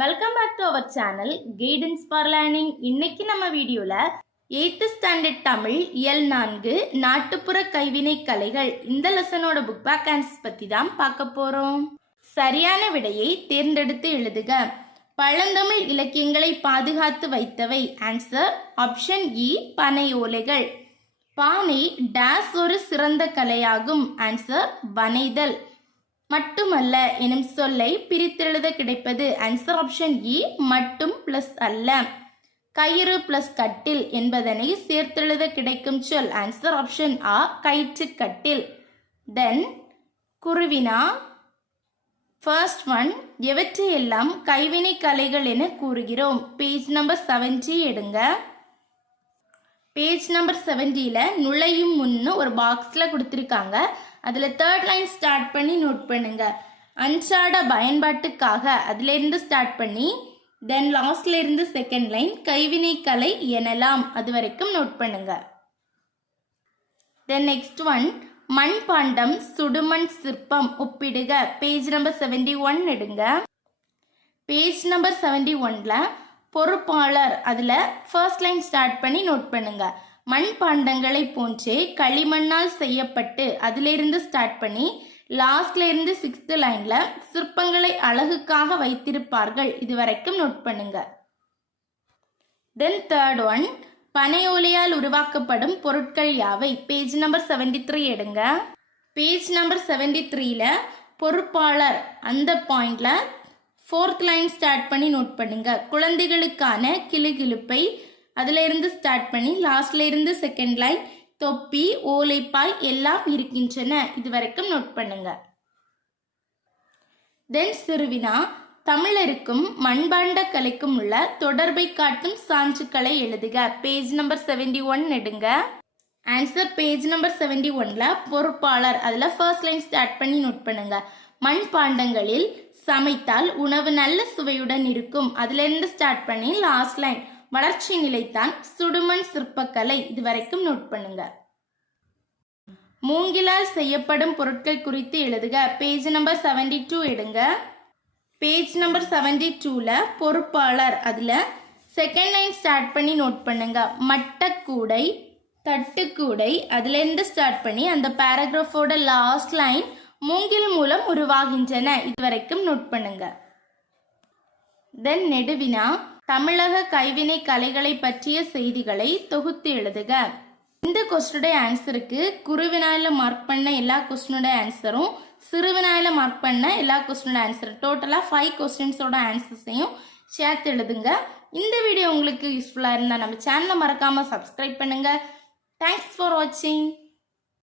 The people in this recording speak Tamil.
Welcome back to our channel guidance for learning. இன்னைக்கு நம்ம வீடியோல 8th ஸ்டாண்டர்ட் தமிழ் இயல் 4 நாட்டுப்புற கைவினை கலைகள் இந்த லெசனோட புக் பேக் ஆன்சர்ஸ் பத்தி தான் பார்க்க போறோம். சரியான விடையை தேர்ந்தெடுத்து எழுதுக. பழந்தமிழ் இலக்கியங்களை பாதுகாத்து வைத்தவை. ஆன்சர் ஆப்ஷன் இ பனை ஓலைகள். பானை டேஸ் ஒரு சிறந்த கலையாகும். ஆன்சர் வனைதல். மட்டுமல்ல எனும் சொல்லை பிரித்தெழுத கிடைப்பது. ஆன்சர் ஆப்ஷன் இ மட்டும் பிளஸ் அல்ல. கயிறு பிளஸ் கட்டில் என்பதனை சேர்த்தெழுத கிடைக்கும் சொல். ஆன்சர் ஆப்ஷன் ஆ கயிற்று கட்டில். தென் குருவினா. ஃபர்ஸ்ட் ஒன், எவற்றையெல்லாம் கைவினை கலைகள் என கூறுகிறோம். பேஜ் நம்பர் 70 எடுங்க. பேஜ் நம்பர் 70ல நுழையும் முன்னு ஒரு பாக்ஸில் கொடுத்துருக்காங்க. அதில் 3rd லைன் ஸ்டார்ட் பண்ணி நோட் பண்ணுங்க. அன்றாட பயன்பாட்டுக்காக அதுலேருந்து ஸ்டார்ட் பண்ணி தென் லாஸ்ட்ல இருந்து 2nd லைன் கைவினை கலை எனலாம் அது வரைக்கும் நோட் பண்ணுங்க. தென் நெக்ஸ்ட் ஒன், மண்பாண்டம் சுடுமண் சிற்பம் ஒப்பிடுக. பேஜ் நம்பர் 71 எடுங்க. பேஜ் நம்பர் 71ல பொறுப்பாளர் அதில் ஃபர்ஸ்ட் லைன் ஸ்டார்ட் பண்ணி நோட் பண்ணுங்க. மண்பாண்டங்களை போன்றே களிமண்ணால் செய்யப்பட்டு அதிலிருந்து ஸ்டார்ட் பண்ணி லாஸ்ட்ல இருந்து 6th லைன்ல சிற்பங்களை அழகுக்காக வைத்திருப்பார்கள் இது வரைக்கும் நோட் பண்ணுங்க. தென் 3rd ஒன், பனை ஓலையால் உருவாக்கப்படும் பொருட்கள் யாவை. பேஜ் நம்பர் 73 எடுங்க. பேஜ் நம்பர் 73ல பொறுப்பாளர் அந்த பாயிண்ட்ல 4th லைன் ஸ்டார்ட் பண்ணி நோட் பண்ணுங்க. குழந்தைகளுக்கான கிளுகிழுப்பை அதுல இருந்து ஸ்டார்ட் பண்ணி லாஸ்ட்ல இருந்து 2nd லைன் தொப்பி ஓலைப்பாய் எல்லாம் இருக்கின்றன இது வரைக்கும் நோட் பண்ணுங்க. தென் சிறுவினா. தமிழருக்கும் மண்பாண்ட கலைக்கும் உள்ள தொடர்பை காட்டும் சான்றுகளை எழுதுக. பேஜ் நம்பர் 71 எடுங்க. ஆன்சர் பேஜ் நம்பர் 71ல பொறுப்பாளர் அதுல ஃபர்ஸ்ட் லைன் ஸ்டார்ட் பண்ணி நோட் பண்ணுங்க. மண்பாண்டங்களில் சமைத்தால் உணவு நல்ல சுவையுடன் இருக்கும் அதுல இருந்து ஸ்டார்ட் பண்ணி லாஸ்ட் லைன் வளர்ச்சி நிலைத்தான் சுடுமண் சிற்பக்கலை இது வரைக்கும் நோட் பண்ணுங்க. மூங்கிலால் செய்யப்படும் பொருட்கள் குறித்து எழுதுக. பேஜ் நம்பர் 72 எடுங்க. பேஜ் நம்பர் 72ல பொறுப்பாளர் அதுல 2nd லைன் ஸ்டார்ட் பண்ணி நோட் பண்ணுங்க. மட்டக்கூடை தட்டுக்கூடை அதுல இருந்து ஸ்டார்ட் பண்ணி அந்த பேராகிராஃபோட லாஸ்ட் லைன் மூங்கில் மூலம் உருவாகின்றன இது வரைக்கும் நோட் பண்ணுங்க. தென் நெடுவினா. தமிழக கைவினை கலைகளை பற்றிய செய்திகளை தொகுத்து எழுதுக. இந்த கொஸ்டினுடைய ஆன்சருக்கு குறுவினாயில மார்க் பண்ண எல்லா கொஸ்டினுடைய ஆன்சரும் சிறுவினாயில மார்க் பண்ண எல்லா கொஸ்டினோட ஆன்சரும் டோட்டலா 5 கொஸ்டின்ஸோட ஆன்சர்ஸையும் சேர்த்து எழுதுங்க. இந்த வீடியோ உங்களுக்கு யூஸ்ஃபுல்லா இருந்தா நம்ம சேனலை மறக்காம சப்ஸ்கிரைப் பண்ணுங்க. தேங்க்ஸ் ஃபார் வாட்சிங்.